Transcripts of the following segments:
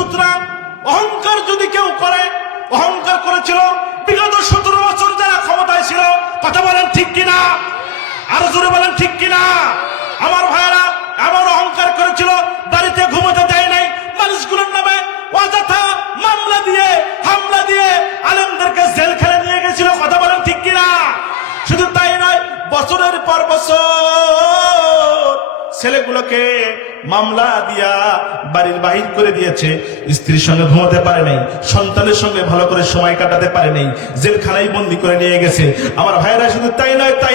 সুতরাং অহংকার যদি কেউ করে, অহংকার করেছিল বিগত 17 বছর যারা ক্ষমতায় ছিল, কথা বলেন ঠিক কিনা, আরো জোরে বলেন ঠিক কিনা। আমার ভাইয়েরা এমন অহংকার করেছিল, বাড়িতে ঘুমোতে দেয় নাই, মানুষগুলোর নামে অযথা মামলা দিয়ে হামলা দিয়ে আলেমদেরকে জেলখানে নিয়ে গেছিল, কথা বলেন ঠিক কিনা। শুধু তাই নয়, বছরের পর বছর ছেলেগুলোকে মামলা দিয়া বাড়ির বাহির করে দিয়েছে, স্ত্রীর সঙ্গে ঘুমাতে পারে নাই, সন্তানের সঙ্গে ভালো করে সময় কাটাতে পারে নাই, জেলখানায় বন্দি করে নিয়ে গেছে। আমার ভাইয়েরা শুধু তাই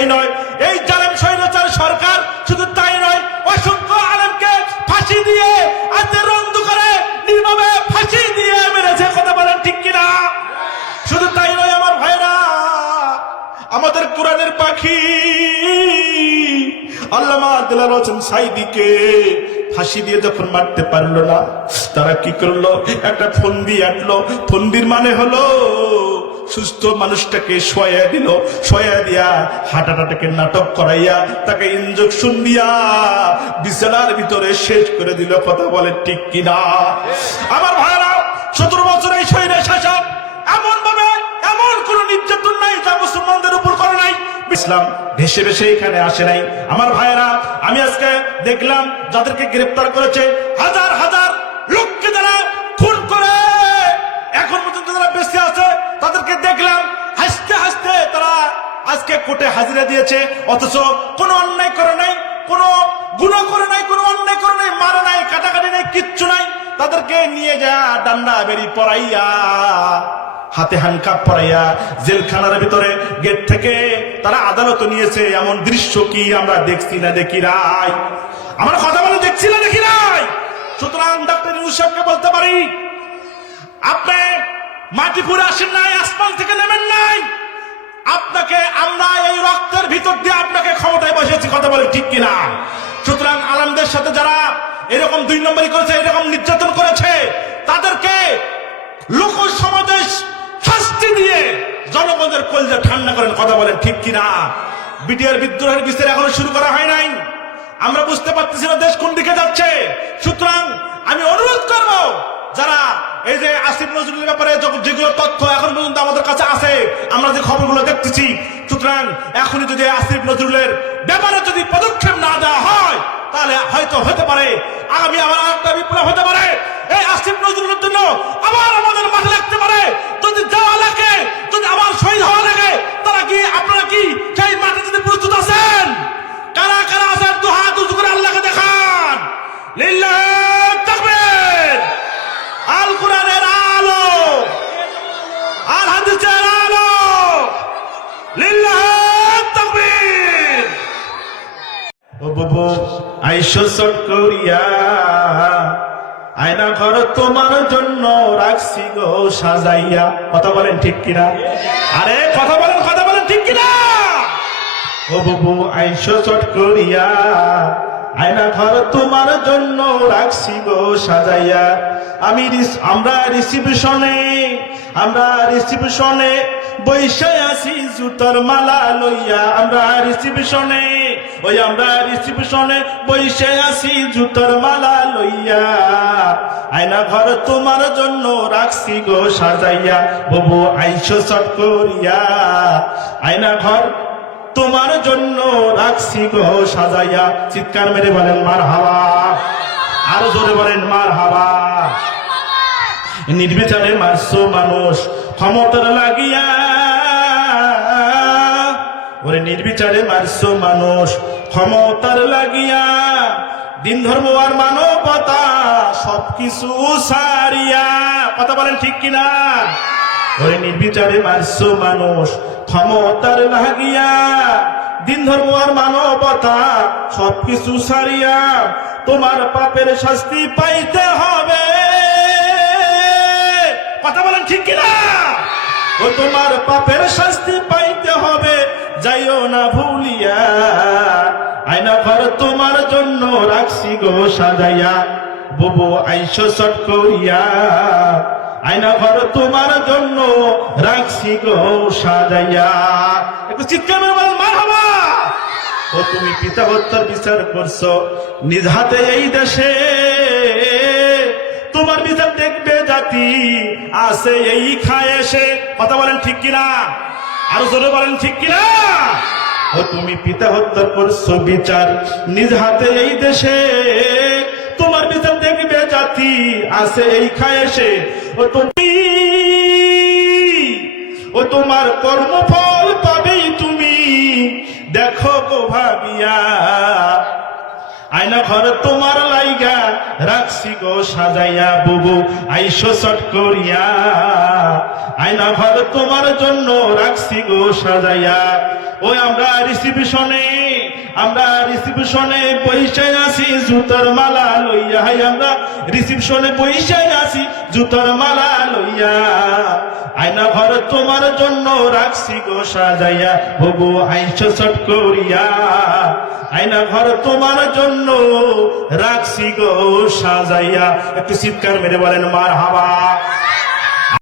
নয়, এই জালেম স্বৈরাচার সরকার শুধু তাই নয়, অসংখ্য আলেমকে ফাঁসি দিয়ে আজকে রন্ধ করে নির্মমে ফাঁসি দিয়ে মেরেছে, কথা বলেন ঠিক কিনা। শুধু তাই নয় আমার ভাইয়েরা, আমাদের কোরআনের পাখি আল্লামা দিলওয়ার হোসেন সাঈদীকে ফাঁসি দিয়ে যখন মারতে পারলো না, তারা কি করলো, একটা ফন্দি আটলো। ফন্দির মানে হলো সুস্থ মানুষটাকে শোয়া দিল, শোয়া দিয়া হাঁটাটাকে নাটক করাইয়া তাকে ইনজেকশন দিয়া বিছানার ভিতরে শেষ করে দিল, কথা বলে ঠিক কিনা। আমার ভাইরা 17 বছর এই শহীদের শাসক এমন ভাবে এমন কোন নির্যাতন নাই যা মুসলমানদের উপর করে নাই। ইসলাম ভেসে ভেসে এখানে আসে নাই। আমার ভাইরা, আমি আজকে দেখলাম যাদেরকে গ্রেফতার করেছে, হাজার হাজার লোককে যারা খুন করে এখন পর্যন্ত যারা বেঁচে আছে, তাদেরকে দেখলাম হাসতে হাসতে তারা আজকে কোর্টে হাজিরা দিয়েছে, অথচ কোনো অন্যায় করে নাই, কোনো গুনাহ করে নাই, কোনো অন্যায় করে নাই, মারা নাই, কাটাকাটি নাই, কিচ্ছু নাই। তাদেরকে নিয়ে যা ডান্ডা বেরি পরাইয়া, হাতে হ্যান্ডকাপ পরাইয়া জেলখানার ভিতরে গেট থেকে তারা আদালত নিয়েছে। এমন দৃশ্য কি আমরা দেখছি না দেখি নাই? আমরা কথা বলে দেখছি না দেখি নাই? সুতরাং ডক্টর ইউনূস সাহেবকে বলতে পারি, আপনি মাটি পুরে আসেন নাই, আসমান থেকে নেমেন নাই, আপনাকে আমরা এই রক্তের ভিতর দিয়ে আপনাকে ক্ষমতায় বসিয়েছি, কথা বলে ঠিক কিনা। সুতরাং আলেমদের সাথে যারা এরকম 2 নম্বরই করেছে, এরকম নির্যাতন করেছে, তাদেরকে লোক সমাজে শাস্তি দিয়ে জনগণের কলজা ঠান্ডা করেন, কথা বলেন ঠিক কিনা। বিটিআর বিদ্রোহের বিচার এখনো শুরু করা হয় নাই, আমরা বুঝতে পারতেছি না দেশ কোন দিকে যাচ্ছে। সুতরাং আমি অনুরোধ করব, যারা এই যে আসিফ নজরুলের ব্যাপারে যেগুলো তথ্য এখন পর্যন্ত আমাদের কাছে আছে, আমরা যে খবরগুলো দেখতেছি, সুতরাং এখনই যদি আসিফ নজরুলের ব্যাপারে যদি পদক্ষেপ না দেওয়া হয়, তাহলে হয়তো হতে পারে আগামী আবার একটা বিপ্লব হতে পারে। এই আসিফ নজরুলের জন্য আবার আমাদের মাঠে লাগতে পারে। যদি যাওয়া লাগে, যদি আবার শহীদ হওয়া লাগে, তারা কি, আপনারা কি সেই মাঠে যদি প্রস্তুত আছেন? কারা কারা আছেন? 2 হাত উঁচু করে আল্লাহকে দেখান। লিল্লাহ তাকবীর। আল কোরআনের আলো, আল হাদিসের আলো, লিল্লাহ তাকবীর। ও বাবু আইসো চট করিয়া, আয়না ঘর তোমার জন্য রাখছি গো সাজাইয়া, কথা বলেন ঠিক কিনা। আরে কথা বলেন ঠিক কিনা। ও বাবু আইসো চট করিয়া, আয়না ঘর তোমার জন্য রাখছি গো সাজাইয়া। আমরা রিসিপশনে বৈশে আছি জুতার মালা লইয়া, আমরা রিসিপশনে বৈশে আছি জুতার মালা লইয়া। আয়না ঘর তোমার জন্য রাখছি গো সাজাইয়া, বাবু আইসো চট করিয়া, আয়না ঘর তোমার জন্য রাখছি গো সাজাইয়া। চিৎকার মেরে বলেন মারহাবা, আরো জোরে বলেন মারহাবা। নির্বিচারে মারছো মানুষ ক্ষমতার লাগিয়া, ওরে নির্বিচারে মারছো মানুষ ক্ষমতার লাগিয়া। দিন ধর্ম আর মানবতা সবকিছু সারিয়া, কথা বলেন ঠিক কিনা। ওরে নির্বিচারে মারছো মানুষ ক্ষমতার লাগিয়া, দিন ধর্ম আর মানবতা সবকিছু সারিয়া। তোমার পাপের শাস্তি পাইতে হবে, কথা বলেন ঠিক কিনা। ও তোমার পাপের শাস্তি পাইতে হবে, যাইও না ভুলিয়া। আয়না ঘর তোমার জন্য রাখছি গো সাজাইয়া, বাবু আইসো চট করিয়া, আয়না ঘর তোমার জন্য রাখছি গো সাজাইয়া। একটু চিৎকার বলেন মারহাবা। ও তুমি পিতা হত্যার বিচার করছো নিজ হাতে এই দেশে, তোমার বিচার দেখবে জাতি আছে এই খায়েশে। কথা বলেন ঠিক কিনা? আরো জোরে বলেন ঠিক কিনা? ও তুমি পিতা হত্যা করছো বিচার নিজ হাতে এই দেশে, তোমার বিচার দেখবে জাতি আছে এই খায়েশে। ও তুমি ও তোমার কর্মফল পাবেই তুমি, দেখো গো ভাবিয়া আয়না ঘর তোমার লাইগা রাখছি গো সাজাইয়া, বুবু আইসো চট করিয়া আয়না ঘর তোমার জন্য রাখছি গো সাজাইয়া। ওই আমরা রিসিপশনে পয়সায় আসি জুতার মালা লইয়া, হাই আমরা রিসিপশনে পয়সায় আসি জুতার মালা লইয়া, আয়না ঘর তোমার জন্য রাখছি গো সাজাইয়া, বুবু আইসো চট করিয়া আয়না ঘর তোমার জন্য রাখছি গো সাজাইয়া। একটু চিৎকার মেরে বলেন মারহাবা।